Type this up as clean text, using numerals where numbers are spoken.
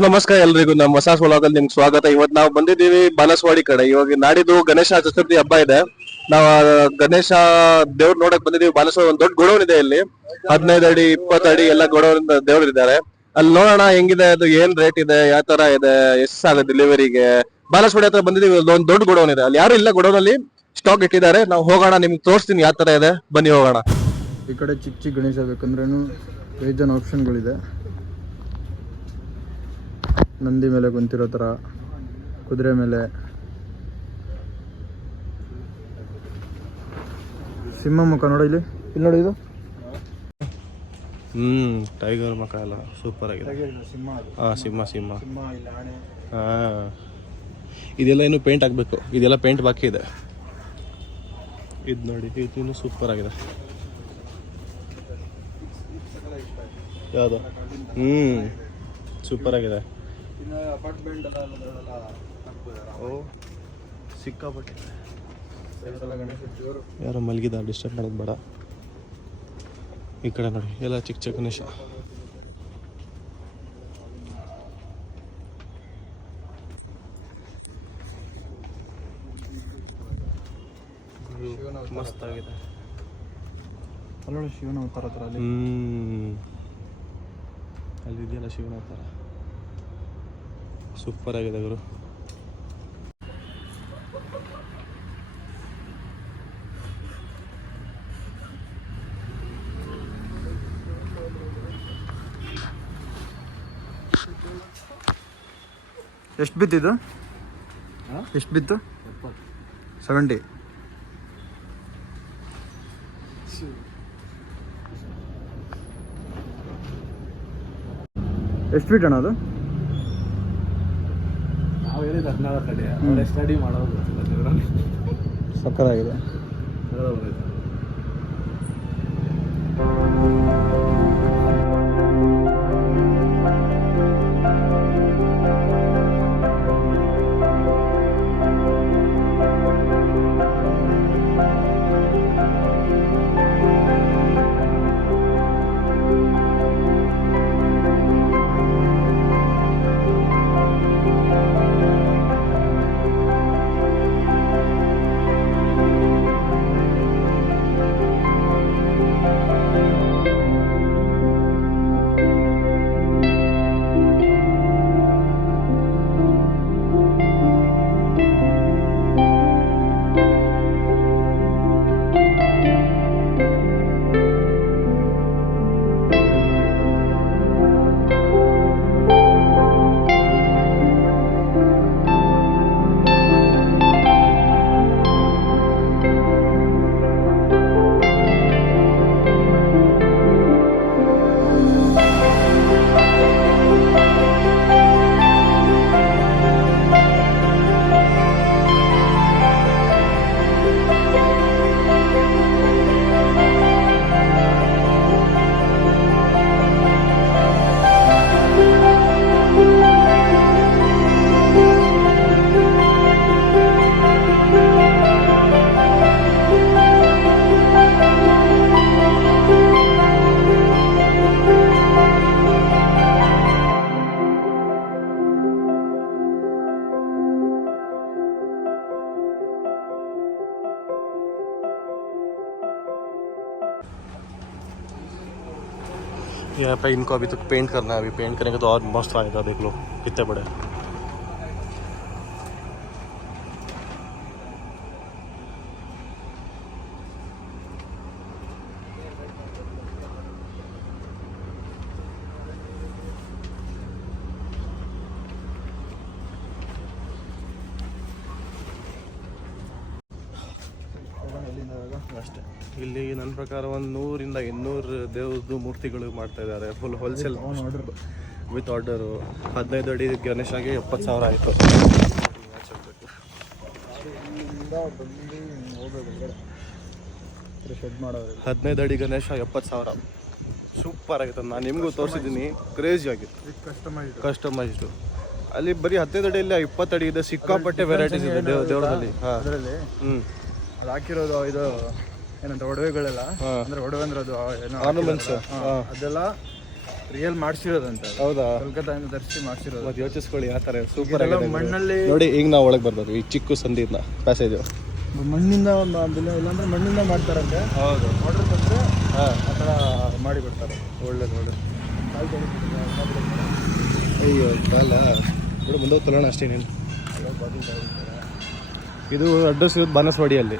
ನಮಸ್ಕಾರ ಎಲ್ರಿಗೂ ನಮ್ಮ ಹೊಸ ವ್ಲಾಗಲ್ಲಿ ನಿಮ್ಗೆ ಸ್ವಾಗತ. ಇವತ್ತು ನಾವು ಬಂದಿದ್ದೀವಿ ಬಾಲಸವಾಡಿ ಕಡೆ. ಇವಾಗ ನಾಡಿದ್ದು ಗಣೇಶ ಚತುರ್ಥಿ ಹಬ್ಬ ಇದೆ. ನಾವು ಗಣೇಶ ದೇವ್ರು ನೋಡಕ್ ಬಂದಿದ್ದೀವಿ. ಬಾಲಸವಾಡಿ ಒಂದು ದೊಡ್ಡ ಗೋಡೌನ್ ಇದೆ ಇಲ್ಲಿ. 15 ಅಡಿ 20 ಅಡಿ ಎಲ್ಲ ಗೋಡೌನ್ ದೇವ್ರು ಇದ್ದಾರೆ. ಅಲ್ಲಿ ನೋಡೋಣ ಹೆಂಗಿದೆ, ಅದು ಏನ್ ರೇಟ್ ಇದೆ, ಯಾವ ತರ ಇದೆ, ಎಷ್ಟಾಗುತ್ತೆ ಡೆಲಿವರಿಗೆ. ಬಾಲಸವಾಡಿ ಹತ್ರ ಬಂದಿದ್ದೀವಿ. ಒಂದು ದೊಡ್ಡ ಗೋಡೌನ್ ಇದೆ. ಅಲ್ಲಿ ಯಾರು ಇಲ್ಲ, ಗೋಡೌನ್ ಅಲ್ಲಿ ಸ್ಟಾಕ್ ಇಟ್ಟಿದ್ದಾರೆ. ನಾವು ಹೋಗೋಣ, ನಿಮ್ಗೆ ತೋರಿಸ್ತೀನಿ ಯಾವ ತರ ಇದೆ. ಬನ್ನಿ ಹೋಗೋಣ. ಈ ಕಡೆ ಚಿಕ್ಕ ಚಿಕ್ಕ ಗಣೇಶ ಬೇಕಂದ್ರೇನು ಬೇಜಾನ್ ಆಪ್ಷನ್ಗಳಿದೆ. ನಂದಿ ಮೇಲೆ ಕುಂತಿರೋ ಥರ, ಕುದುರೆ ಮೇಲೆ, ಸಿಂಹ ಮುಖ ನೋಡಿ ಇಲ್ಲಿ ನೋಡಿ ಇದು. ಟೈಗರ್ ಮಕ್ಕ ಎಲ್ಲ ಸೂಪರ್ ಆಗಿದೆ. ಸಿಂಹ ಸಿಂಹ. ಇದೆಲ್ಲ ಇನ್ನು ಪೇಂಟ್ ಆಗ್ಬೇಕು. ಇದೆಲ್ಲ ಪೇಂಟ್ ಬಾಕಿ ಇದೆ. ಇದು ನೋಡಿ, ಇದು ಇನ್ನೂ ಸೂಪರ್ ಆಗಿದೆ. ಯಾವುದು? ಸೂಪರ್ ಆಗಿದೆ. ಓ ಸಿಕ್ಕಾಪಟ್ಟೆ. ಯಾರೋ ಮಲಗಿದ, ಡಿಸ್ಟರ್ಬ್ ಮಾಡೋದು ಬೇಡ. ಈ ಕಡೆ ನೋಡಿ, ಎಲ್ಲ ಚಿಕ್ಕ ಚಿಕ್ಕ ಗಣೇಶ. ಮಸ್ತ್ ಆಗಿದೆ. ಅಲ್ಲೋಡಿ ಶಿವನ ಅವತಾರ ಹತ್ರ ಅಲ್ಲಿ. ಅಲ್ಲಿ ಇದೆಯಲ್ಲ ಶಿವನ ಅವತಾರ, ಸೂಪರ್ ಆಗಿದೆ ಗುರು. ಎಷ್ಟು ಬಿತ್ತಿದ್ದು? ಎಷ್ಟು ಬಿತ್ತು? 70. ಎಷ್ಟು ಫೀಟ್ ಅಣ್ಣ ಅದು? ನಾವು ಹೇಳಿದ 14 ಅಡಿ. ಅವರೇ ಸ್ಟಡಿ ಮಾಡೋದು ಸಕ್ಕತ್ತಾಗಿದೆ. यहाँ पे इनको अभी तक पेंट करना है. अभी पेंट करेंगे तो और मस्त आएगा. देख लो कितने बड़े. ಅಷ್ಟೇ. ಇಲ್ಲಿ ನನ್ನ ಪ್ರಕಾರ ಒಂದು 100 ಇಂದ 200 ದೇವ್ರದ್ದು ಮೂರ್ತಿಗಳು ಮಾಡ್ತಾ ಇದ್ದಾರೆ. Full wholesale with order. 15 ಅಡಿ ಗಣೇಶಗೆ 70,000 ಆಯಿತು. 15 ಅಡಿ ಗಣೇಶ 70,000. ಸೂಪರ್ ಆಗಿತ್ತು. ನಾನು ನಿಮಗೂ ತೋರಿಸಿದ್ದೀನಿ. ಕ್ರೇಜಿ ಆಗಿತ್ತು. ಕಸ್ಟಮೈಸ್ಡು. ಅಲ್ಲಿ ಬರೀ 15 ಅಡಿಯಲ್ಲಿ 20 ಅಡಿ ಇದೆ. ಸಿಕ್ಕಾಪಟ್ಟೆ ವೆರೈಟೀಸ್ ಇದೆ ದೇವರಲ್ಲಿ. ಅದರಲ್ಲಿ ಅದು ಹಾಕಿರೋದು ಇದು ಏನಂತ ಒಡವೆಗಳೆಲ್ಲ, ಅಂದ್ರೆ ಒಡವೆ ಅಂದ್ರೆ ಅದು ಏನೋ ಆರ್ನಮೆಂಟ್ಸ್ ಅದೆಲ್ಲ ರಿಯಲ್ ಮಾಡಿಸಿರೋದಂತ ಹೌದಾ? ಕೋಲ್ಕತ್ತಾದಿಂದ ತರಿಸಿ ಮಾಡಿಸಿರೋದು. ಮತ್ತೆ ಯೋಚಿಸ್ಕೊಳ್ಳಿ ಯಾವ ಥರ ಸೂಪರ್ ಇದೆಲ್ಲ ಆಗಿದೆ ಮಣ್ಣಲ್ಲಿ ನೋಡಿ. ಈಗ ನಾವು ಒಳಗೆ ಬರ್ಬೋದು ಈ ಚಿಕ್ಕ ಸಂದಿನ ಪ್ಯಾಸೇಜ್. ಮಣ್ಣಿಂದ ಇಲ್ಲಾಂದ್ರೆ ಮಣ್ಣಿಂದ ಮಾಡ್ತಾರಂತೆ. ಹೌದು. ಆರ್ಡರ್ ಕೊಟ್ಟರೆ ಹಾಂ, ಆ ಥರ ಮಾಡಿ ಬಿಡ್ತಾರೆ. ಒಳ್ಳೇದು ಒಳ್ಳೇದು. ಅಯ್ಯೋ ಕಾಲ ಬಿಡು, ಮುಂದೆ ತೊಗೊಳ್ಳೋಣ ಅಷ್ಟೇ. ನೀನು ಇದು ಅಡ್ರೆಸ್ ಇರೋದು ಬಾನಸವಾಡಿಯಲ್ಲಿ.